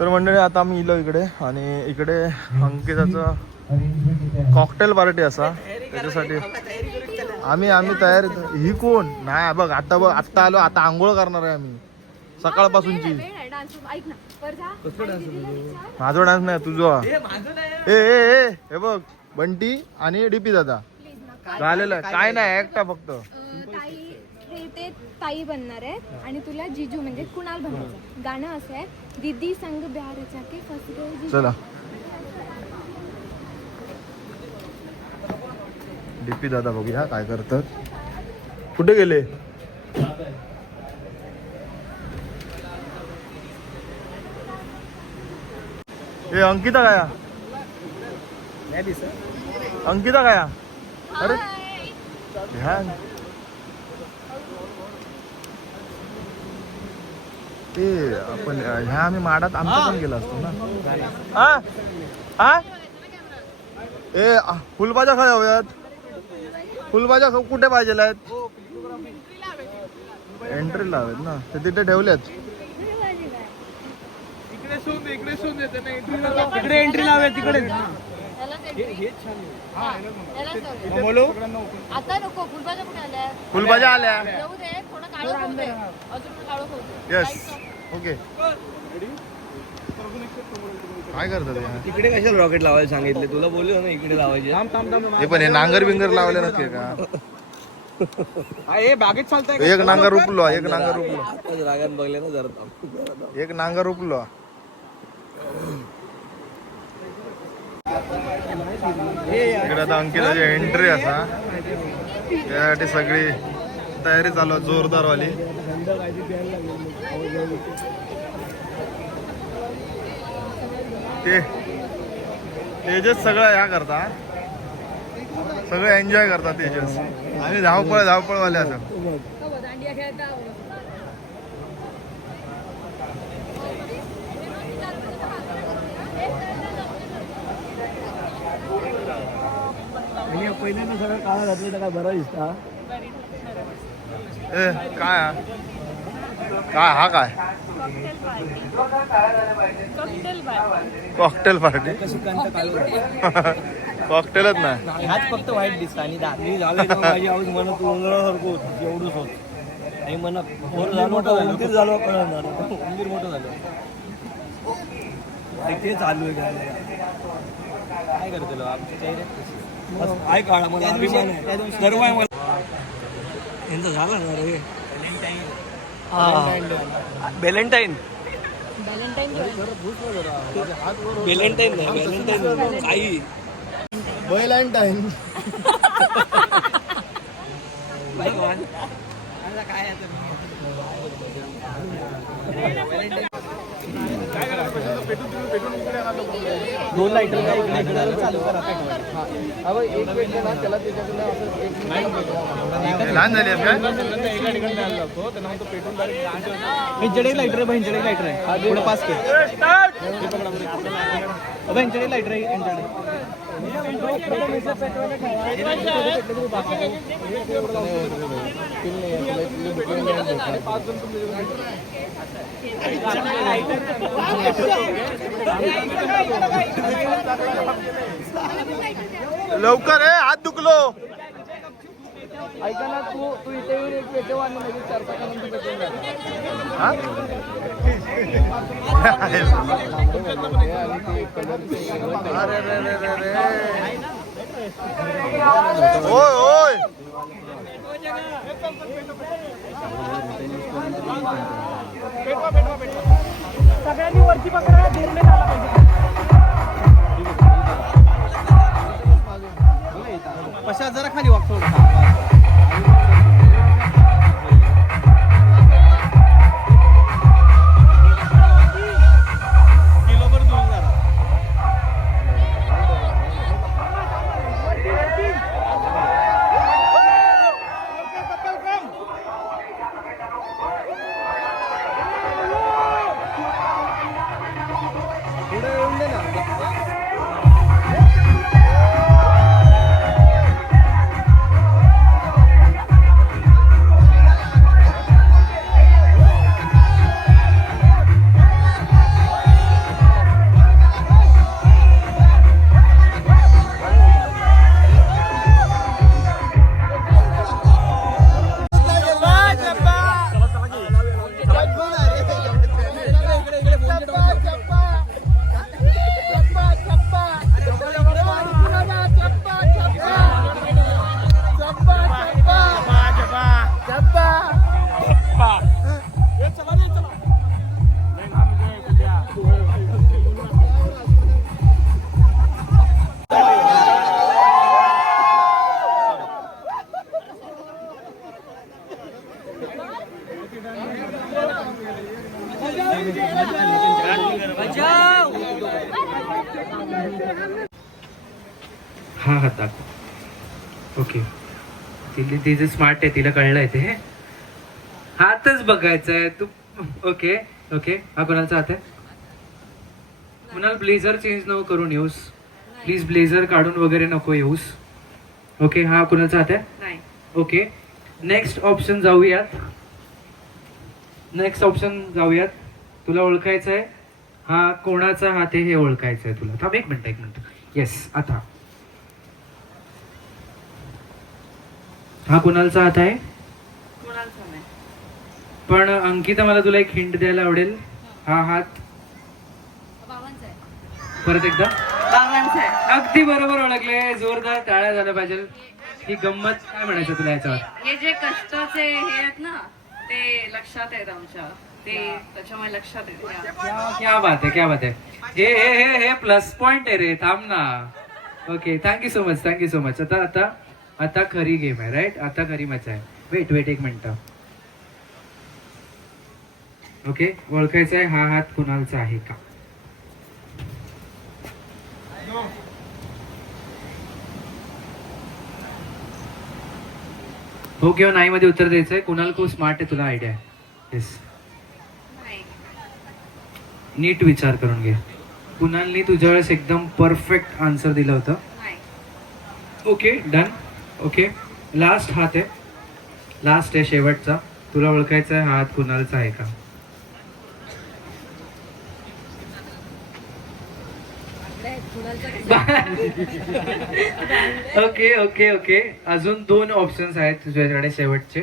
तर मंडळी आता आम्ही इलो इकडे आणि इकडे अंकिताचं कॉकटेल पार्टी असा. त्याच्यासाठी आम्ही आम्ही तयार ही कोण? नाही बघ आता बघ आत्ता आलो आता आंघोळ करणार आहे आम्ही. सकाळपासूनची. माझा डान्स नाही तुझा. ए ए हे बघ बंटी आणि डीपी दादा. झालेलं काय नाही एकटा फक्त. ते ताई बनणार आहे आणि तुला जिजू म्हणजे कुणाल बनायचं गाणं असं आहे दीदी संग बिहारचा के फस गए जिजू. चला. डीपी दादा बघूया काय करतात. कुठे गेले? ए अंकिता काय? अंकिता काय? अरे. ह्या ते आपण ह्या आम्ही माडात आमचा पण गेला असतो ना. हा? हा? ए आ, फुलभाज्या काय हव्यात फुलभाज्या ख- कुठे पाहिजे आहेत? एंट्री लावेत ना. ते तिथे ठेवल्यात तिकडे एंट्री लावे तिकडे आता नको फुलभाज्या कुठे आल्या? Yes okay. काय करतात हे? तिकडे कशाला रॉकेट लावायला सांगितले? तुला बोललो ना इकडे लावायचे. थांब थांब थांब. हे पण हे नांगर बिंगर लावले नसते का? हे बागेत चालतंय एक नांगर उपलो एक नांगर उपलो. रागात बघले ना जरा थांब. एक नांगर उपलो. इकडे आता अंकिताची एंट्री असा. त्यासाठी सगळी तयारी चालू आहे जोरदार वाली ते तेजस सगळं ह्या करता. सगळं एन्जॉय करतात तेजस. आणि धावपळ धावपळवाले असं पहिल्यांदा सगळं काळा घातलं तर काय बरं दिसता? ए काय? काय हा काय? Cocktail party. कॉकटेलच नाही. हाच फक्त वाईट दिसतं आणि दाखली झालं माझी आवाज म्हणत उंदरासारखं होत एवढंच होत. आणि म्हणत मोठं झालं. मोठं उंदीर झालं उंदीर मोठं झालं. ते चालू आहे. काय करतो आमच्या चेहऱ्यात काय काळा मला अभिमान आहे मला. यांचं झालं ना रे? व्हॅलेंटाईन व्हॅलेंटाईन नाही व्हॅलेंटाईन काही व्हॅलेंटाईन दोन लाईटर चालू करा एक वेळ ना त्याला त्याच्याकडे असं एक लहान झाली एका ठिकाणी द्यायला लागतो. त्यांना तो पेट्रोल ह्यांच्याकडे लाईटर आहे ह्यांच्याकडे लाईटर आहे. पुढे पास के अबे ह्यांच्याकडे लाईटर आहे. लवकर आहे हात दुखलो. ऐका ना तू तू इथे येऊन एक पेट्रोल आणि लगेच चार पाच नंतर पेट्रोल हा? अरे रे रे रे रे. ओय ओय. सगळ्यांनी वरती पकडा धीरणे झाला हा हात दाखव. ओके. तिला तिचे स्मार्ट आहे तिला कळलंय ते हातच बघायचा आहे तू ओके ओके. हा कोणाचा हात आहे? कुणाल ब्लेझर चेंज नको करून येऊस प्लीज ब्लेझर काढून वगैरे नको येऊस. ओके हा कुणाचा हात आहे? नाही. ओके. नेक्स्ट ऑप्शन जाऊयात. नेक्स्ट ऑप्शन जाऊयात. तुला ओळखायचं आहे? हा कोणाचा हात आहे हे ओळखायचं आहे तुला. थांब एक मिनिट एक मिनिट. येस आता. हा कुणालचा हात आहे? पण अंकिता मला तुला एक हिंट द्यायला आवडेल. हा हात? परत एकदा. अगदी बरोबर ओळखले. जोरदार टाळ्या झाल्या पाहिजे ही गंमत काय म्हणायचं तुला याच्यावर? हे जे कष्टाचे हे आहेत ना ते लक्षात आहेत आमच्या. ते त्याच्यामुळे लक्षात येते. क्या क्या बात आहे क्या बात आहे हे हे हे हे प्लस पॉइंट आहे रे थांब ना. Okay thank you so much thank you so much आता आता आता खरी गेम आहे राईट आता खरी मजा आहे. वेट वेट एक मिनिट. ओके ओळखायचं आहे हा हात कुणालचा आहे का? हो किंवा नाही मध्ये उत्तर द्यायचं आहे कुणाल खूप स्मार्ट आहे तुला आयडिया आहे. येस नीट विचार करून घे. कुणालनी तुझ्या वेळेस एकदम परफेक्ट आन्सर दिलं होतं. ओके डन ओके लास्ट हात आहे. लास्ट आहे शेवटचा. तुला ओळखायचा आहे हा हात कुणालचा आहे का? ओके ओके ओके अजून दोन ऑप्शन्स आहेत तुझ्याकडे शेवटचे.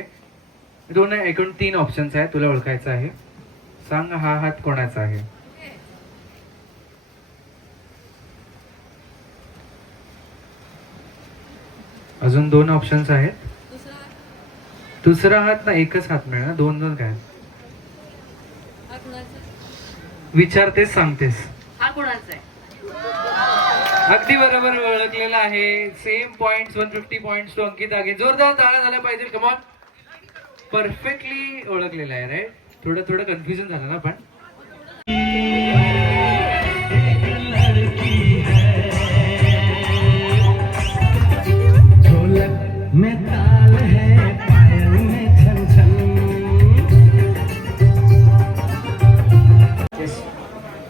दोन एकूण तीन ऑप्शन्स आहेत. तुला ओळखायचं आहे. सांग हा हात कोणाचा आहे? अजून दोन ऑप्शन्स आहेत. दुसरा हात ना एकच हात मिळणार. दोन दोन काय? विचारतेस सांगतेस. हा कुणाचा आहे? अगदी बरोबर ओळखलेला आहे. Same point one fifty point two Ankit आगे. जोरदार टाळा झाला पाहिजे. कमॉन परफेक्टली ओळखलेला आहे राईट थोडं थोडं कन्फ्युजन झालं ना पण.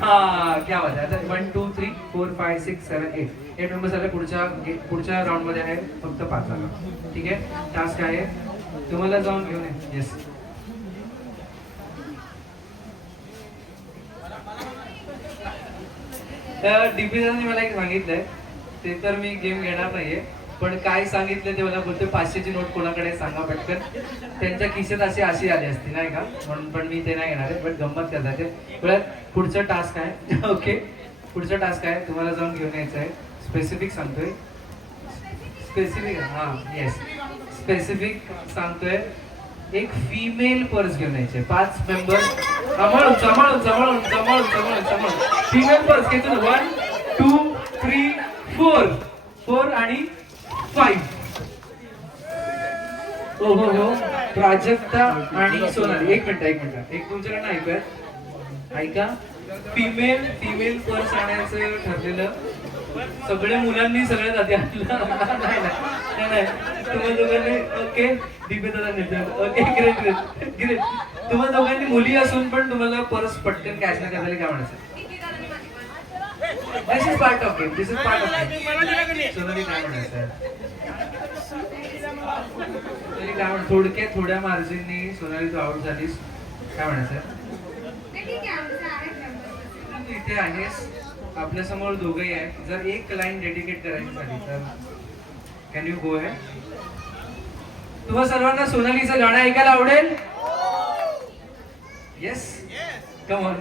हा क्या बात आहे आता one two three four five six seven eight eight members आले पुढच्या पुढच्या राऊंडमध्ये आहे. फक्त पाच जागा ठीक आहे? टास्क आहे? तुम्हाला जाऊन घेऊन ये. येस डीपी दादांनी मला एक सांगितलंय. ते तर मी गेम घेणार नाहीये. पण काय सांगितलं ते मला बोलते पाचशेची नोट कोणाकडे सांगा पटकन. त्यांच्या खिशेत अशी अशी आली असती नाही का? म्हणून पण मी ते नाही घेणार आहे गंमत करतात ते. पुढचं टास्क आहे. ओके पुढचं टास्क आहे. तुम्हाला जाऊन घेऊन यायचं आहे. स्पेसिफिक सांगतोय. स्पेसिफिक हा येस स्पेसिफिक सांगतोय. एक फिमेल पर्स घेऊन यायचे. पाच मेंबर सांभाळून सांभाळून सांभाळून सांभाळून सांभाळून सांभाळून फिमेल पर्स घेतो one two three four four आणि फाईव्ह हो हो हो. प्राजक्ता आणि सोनाली. एक मिनिट एक मिनिट. एक तुमच्याकडनं ऐकूया ऐका. फिमेल फिमेल पर्स आणायचं ठरलेलं. सगळ्या मुलांनी सगळ्यात आधी आणलं नाही. नाही, तुम्हाला तुम्हा दोघांनी ओके. दिपे ओके ग्रेट ग्रेट ग्रेट तुम्हा दोघांनी मुली असून पण तुम्हाला पर्स पटकन कॅश नाही करायला काय म्हणायचं? This is part of game this is part of game Sonali काय म्हणायचं तरी काय म्हण थोडक्यात थोड्या मार्जिननी सोनाली तू आउट झालीस. काय म्हणायचं? इथे आहेस. आपल्यासमोर दोघंही आहे जर एक लाईन डेडिकेट करायची झाली तर कॅन यू गो आहे तुम्हा सर्वांना सोनालीचं गाणं ऐकायला आवडेल? येस कम ऑन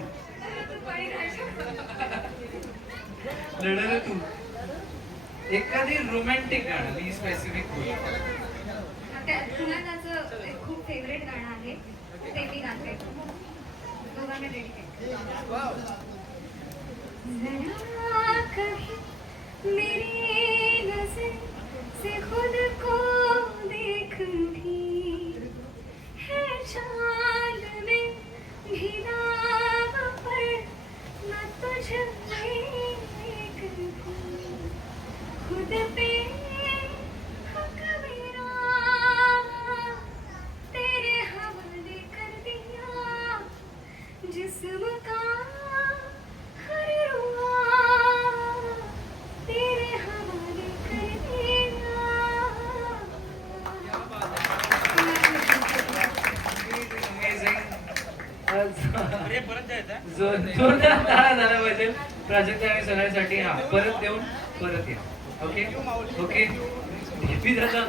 लढलं तू. एखादी रोमॅन्टिक गाणं मी स्पेसिफिक खूप फेवरेट गाणं आहे ते मी गाते. दोघांना डेडिकेट मेरी नजर से खुद को देखूंगी है चांद में दाग पर मैं तुझ परत देऊन परत या. ओके ओके मी दादा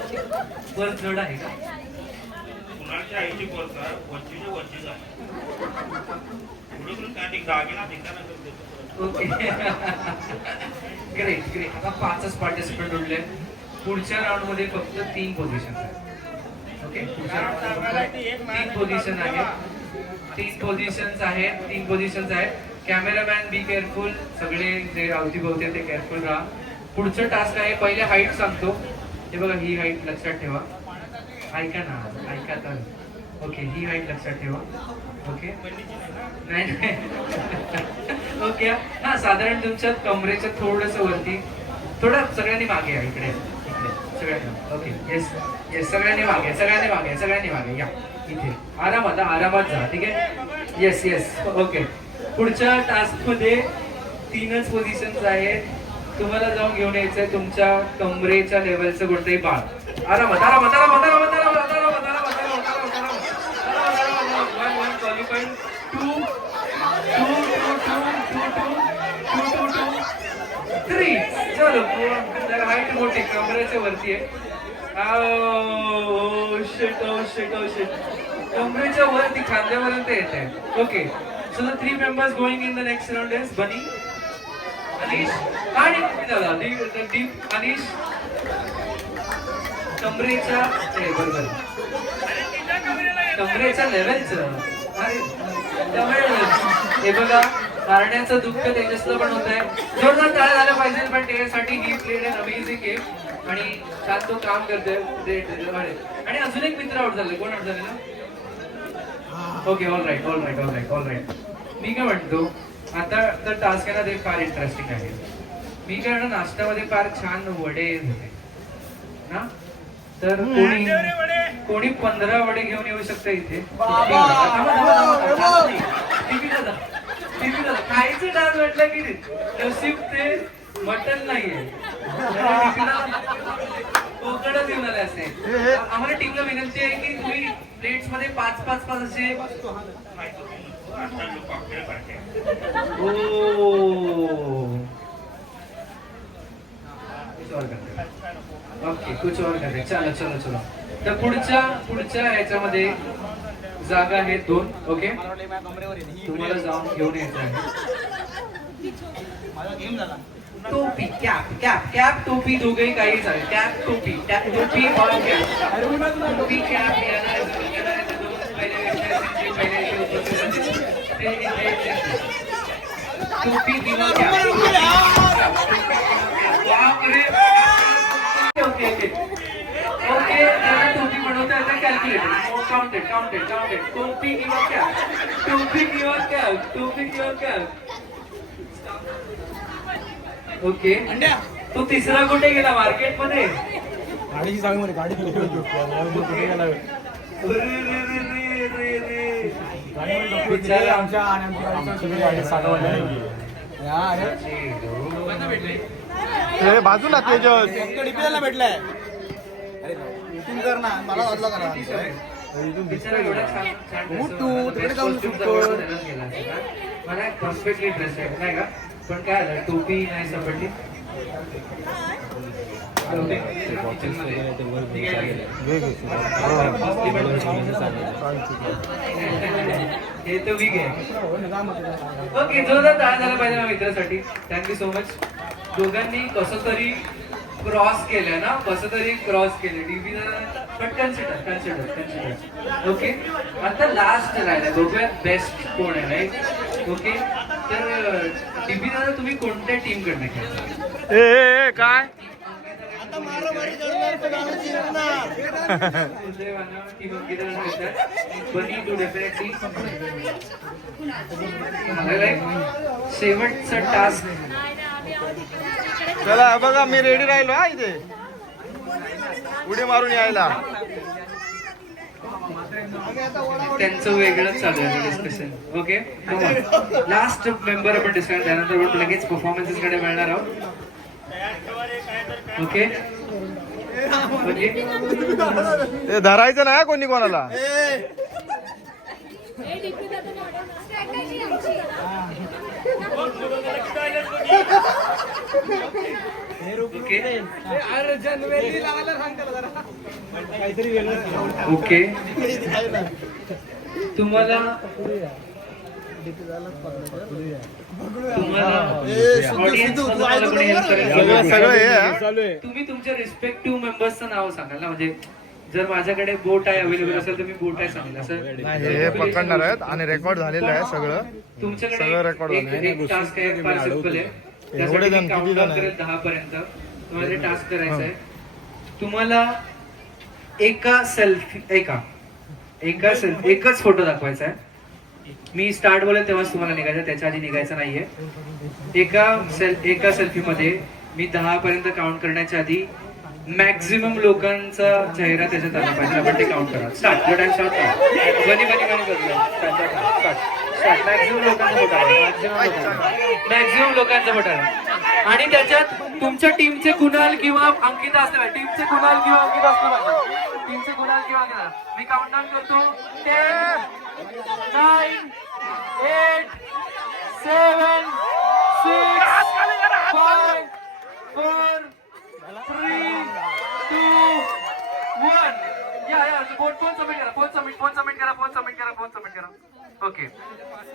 परत जोड आहे का? कुणाच्या आईची पोरं वरचीच्या वरचीच आहे. दागिना ओके ग्रेट ग्रेट आता पाचच पार्टिसिपंट उरले पुढच्या राऊंडमध्ये फक्त तीन पोझिशन ओके मध्ये फक्त तीन पोझिशन आहेत. तीन पोझिशन्स आहेत तीन पोझिशन्स आहेत. कॅमेरामॅन बी केअरफुल सगळे जे अवतीभवते ते केअरफुल राहा. पुढचं टास्क आहे पहिले हाईट सांगतो. हे बघा ही हाईट लक्षात ठेवा. ऐका ना ऐका तर. ओके ही हाईट लक्षात ठेवा. ओके नाही नाही. ओके हा. साधारण तुमच्या कमरेच्या थोडस वरती थोडं सगळ्यांनी मागे या इकडे सगळ्यांना. ओके येस येस सगळ्यांनी मागे सगळ्यांनी मागे सगळ्यांनी मागे या. इथे. आरामात हा, आरामात जा ठीक आहे? येस येस ओके पुढच्या टास्कमध्ये तीनच पोझिशन्स आहेत तुम्हाला जाऊन घेऊन यायचंय तुमच्या कमरेच्या लेवलचं कोणतंही बाळ आरामात आरामात आरामात आरामात आरामात आरामात आरामात आरामात आरामात one one qualified two two two two two two two two three चलो हाईट मोठी कमरेच्या वरती आहे shit oh shit oh shit कमरेच्या वरती खांद्यापर्यंत येत आहे okay so the three members going in the next round is Bunny Anish आणि दादा the दीप Anish, कमरेच्या हे बरोबर कमरेच्या लेवलचं अरे त्यामुळे हे बघा कारण्याचं दुःख तेजसला पण होत आहे जोरदार टाळ्या झाल्या पाहिजे पण त्याच्यासाठी ही प्लेड आहे अमेझिंग गेम आणि छान तो काम करतोय. आणि अजून एक मित्र आउट झाले. कोण आउट झाले ना? Okay all right all right all right all right मी काय म्हणतो? आता तर टास्क आहे ना ते फार इंटरेस्टिंग आहे. मी काय म्हणतो नाश्त्यामध्ये फार छान वडे होते. ना? तर कोणी कोणी पंधरा वडे घेऊन येऊ शकतं इथे. खायचं डास म्हटलं की नशीब ते मटन नाहीये. कोकडच घेऊन आले असते आम्हाला टीमला विनंती आहे की तुम्ही प्लेट्समध्ये पाच पाच पाच असे आता लोक कॉकटेल पार्टी ओ कुछ और करते हैं. ओके कुछ और करते. हैं. चलो चलो चलो. तर पुढच्या पुढच्या ह्याच्यामध्ये जागा आहेत दोन ओके तुम्हाला जाऊन घेऊन यायचं आहे. टोपी कॅप कॅप कॅप टोपी दोघेही काही चालेल कॅप टोपी कॅप टोपी और कॅप टोपी कॅप ते ते टोपी बापरे ओके ओके त्याला टोपी बनवता येतं कॅल्क्युलेटर काउंटेड काउंटेड काउंटेड टोपी किंवा कॅप टोपी किंवा कॅप टोपी किंवा कॅप ओके. अंड्या. तू तिसरा कुठे गेला? मार्केटमध्ये गाडीची सांगमध्ये गाडी कुठे गेला? आमच्या गाडी साठवल्या अरे. बाजूला तेजस डिपीला भेटलाय. अरे इथून कर ना. मला वाजला करा तिकडे जाऊन मला परफेक्टली ड्रेस आहे. नाही का? पण काय झालं? टोपी नाही सापडली? हे तर वीक आहे. ओके जोरदार तयार झाला पाहिजे ना मित्रासाठी थँक्यू सो मच दोघांनी कसं तरी क्रॉस केलं ना कसं तरी क्रॉस केलं. डीबी पण कन्सिडर कन्सिडर कन्सिडर ओके आता लास्ट राहिला. दोघ्यात बेस्ट कोण आहे राईट ओके तर डीबी दादा तुम्ही कोणत्या टीम कडनं खेळता? ए, काय? शेवटचा टास्क चला बघा मी रेडी राहिलो हा इथे. उडी मारून यायला. त्यांचं वेगळंच चालू आहे डिस्कशन ओके लास्ट मेंबर आपण डिस्कस त्यानंतर आपण लगेच परफॉर्मन्सेस कडे मिळणार आहोत. ओके धरायचं नाही हा कोणी कोणाला? ओके. तुम्हाला. तुम्ही तुमच्या रिस्पेक्टिव्ह मेंबर्सचं नाव सांगाल ना? म्हणजे जर माझ्याकडे बोट आहे अवेलेबल असेल तर मी बोट आहे सांगेल. असं हे पकडणार आहेत आणि रेकॉर्ड झालेलं आहे सगळं. तुमच्याकडे सगळं रेकॉर्ड झालं टास्क आहे. त्यासाठी मी काउंट आहे? करेल दहा पर्यंत तुम्हाला टास्क करायचा आहे तुम्हाला एका सेल्फी एका एका सेल्फी एकच फोटो दाखवायचा आहे मी स्टार्ट बोलेल तेव्हाच तुम्हाला निघायचं त्याच्या आधी निघायचं नाहीये. एका सेल एका सेल्फी मध्ये मी दहा पर्यंत काउंट करण्याच्या आधी मॅक्झिमम लोकांचा चेहरा त्याच्यात आला पाहिजे. आपण ते काउंट करा. स्टार्ट युअर टाइम स्टार्ट बनी बनी बनी बदला स्टार्ट मॅक्झिमम लोकांचा फोटो मॅक्झिमम लोकांचा. फोटो आणि त्याच्यात तुमच्या टीमचे कुणाल किंवा अंकिता असले पाहिजे टीमचे कुणाल किंवा अंकिता असले पाहिजे टीमचे कुणाल किंवा अंकिता. मी काउंट डाऊन करतो. Ten nine eight seven six five four three one या या फोन फोन सबमिट करा फोन सबमिट फोन सबमिट करा फोन सबमिट करा फोन सबमिट करा. ओके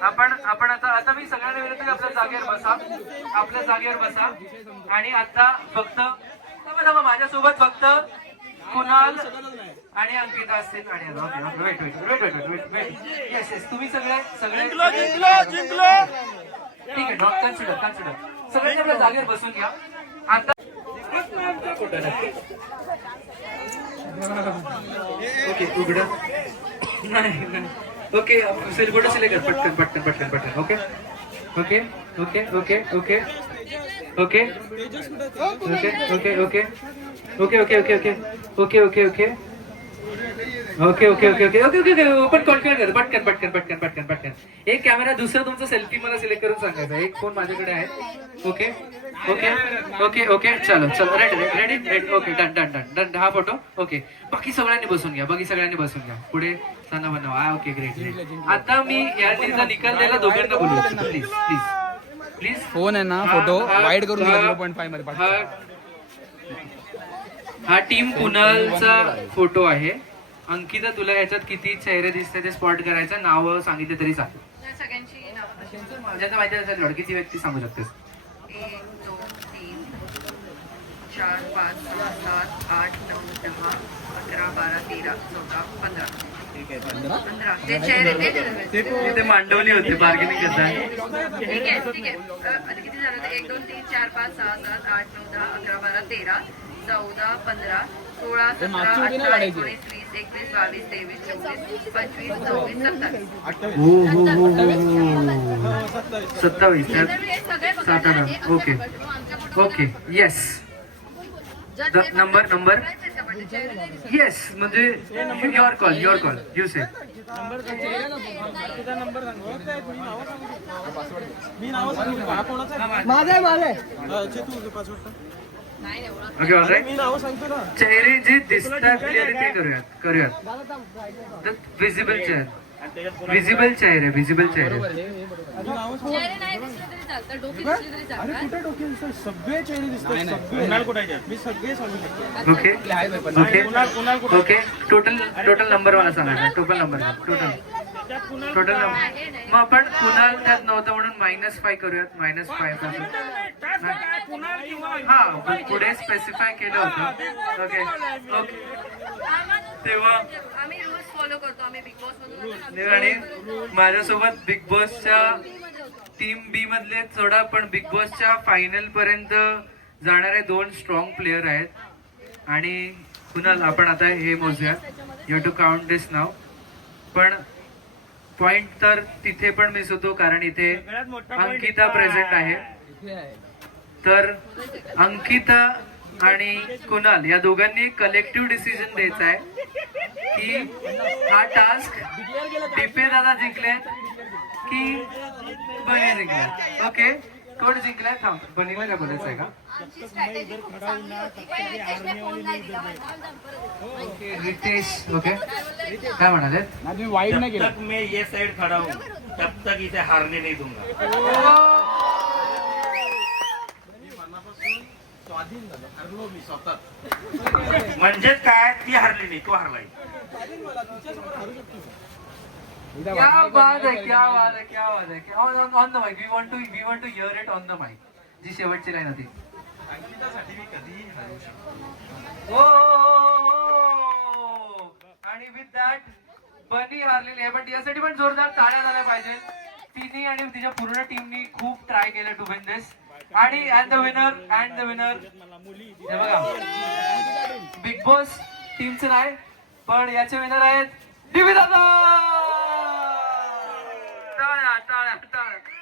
आपण आपण आता आता मी सगळ्यांना विनंती करतो, आपल्या जागेवर बसा. आपल्या जागेवर बसा. आणि आता फक्त माझ्यासोबत फक्त कुणाल आणि अंकिता असतील. आणि okay okay wait wait wait wait wait wait yes yes तुम्ही सगळे सगळे ठीक आहे डॉट कन्सिडर कन्सिडर सगळ्यांनी आपल्या जागेवर बसून घ्या. आता ओके उघड. नाही ओके सेल फोटो सिलेक्ट कर पटकन पटकन पटकन पटकन. Okay? Okay okay okay okay. Okay? Okay okay okay. Okay okay okay okay. Okay okay okay. Okay okay okay okay. Okay okay okay. Open confident कर पटकन पटकन पटकन पटकन पटकन. एक कॅमेरा दुसरा तुमचा सेल्फी मला सिलेक्ट करून सांगायचा. एक फोन माझ्याकडे आहे. ओके? ओके ओके ओके चलो चलो ready ready ready okay done done done done हा फोटो? ओके बाकी सगळ्यांनी बसून घ्या. बाकी सगळ्यांनी बसून घ्या. पुढे सणा बनवा. हा ओके ग्रेट ग्रेट आता मी या टीमचा निकाल द्यायला दोघांना बोलू प्लीज प्लीज प्लीज फोन आहे ना फोटो वाईड करून झिरो पॉईंट फाईव्हमध्ये. हा. हा टीम कुणालचा फोटो आहे? अंकिता तुला याच्यात किती चेहरे दिसते ते स्पॉट करायचं? नाव सांगितले तरी चालेल. या सगळ्यांची नावं. माझ्या माहिती असेल लडकीची व्यक्ती सांगू शकतेस. चार पाच सहा सात आठ नऊ दहा अकरा बारा तेरा चौदा पंधरा. पंधरा. ते चेहरे ते चेहरे. ते मांडवली होती बार्गेनिंग करतात ठीक आहे ठीक आहे. आता किती झालं? एक दोन तीन चार पाच सहा सात आठ नऊ दहा अकरा बारा तेरा चौदा पंधरा सोळा सतरा अठरा एकोणीस वीस एकवीस बावीस तेवीस चोवीस पंचवीस सव्वीस सत्तावीस. सत्तावीस. सगळे सात. Okay. Okay. Yes number number yes म्हणजे your call your call you say okay चेहरे जे दिसतात ते करूयात करूयात विजिबल चेहर विजिबल चेहरे विजिबल चेहरे दिसले तरी चालतात. डोके सगळे चेहरे दिसतात कुणाल कुठे आहे त्यात? मी सगळे सांगू शकतो ओके. ओके. कुणाल कुणाल कुठे ओके. टोटल टोटल नंबर मला सांगा. टोटल नंबर टोटल त्यात कुणाल टोटल नंबर मग आपण कुणाल त्यात नव्हतं म्हणून मायनस फाय करूयात. मायनस फायपासून त्यात काय? कुणाल किंवा हा पुढे स्पेसिफाय केलं होतं. ओके ओके तेव्हा आम्ही रूल्स फॉलो करतो आम्ही बिग बॉस मधून. आणि माझ्यासोबत बिग बॉसच्या टीम बी मधले थोडा पण बिग बॉसच्या फायनल पर्यंत जाणारे दोन स्ट्रॉंग प्लेयर आहेत. आणि कुणाल आपण आता हे मोजूया. यू टू काउंट दिस नाव पण पॉइंट तर तिथे पण मिस होतो कारण इथे अंकिता प्रेझेंट आहे. तर अंकिता आणि कुणाल या दोघांनी कलेक्टिव्ह डिसिजन द्यायचा आहे. की हा टास्क डिपे दादा जिंकले की बनी जिंकले ओके? कोण जिंकलाय? थांब. बनीला काय बोलायचं आहे का ओके रितेश. ओके? काय म्हणाले? जब तक मैं ये साइड खड़ा हूँ तब तक इसे हारने नहीं दूंगा। म्हणजेच काय? ती हारली नाही. तू हारलाय. क्या बात है क्या बात है क्या बात है. On on the mic we want to we want to hear it on the mic जी शेवटची लाईन होती. ओ आणि विथ दॅट बनी हारलेली आहे. पण यासाठी पण जोरदार टाळ्या झाल्या पाहिजे. तिने आणि तिच्या पूर्ण टीमनी खूप ट्राय केलं टू विन दिस आणि and the winner and the winner हे बघा. बिग बॉस टीमचं नाही पण याचे विनर आहेत. दिवी दादा टाळ्या टाळ्या टाळ्या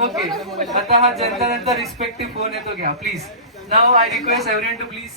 ओके आता हा जनता ज्यांचा रिस्पेक्टिव्ह फोन येतो घ्या please now I request everyone to please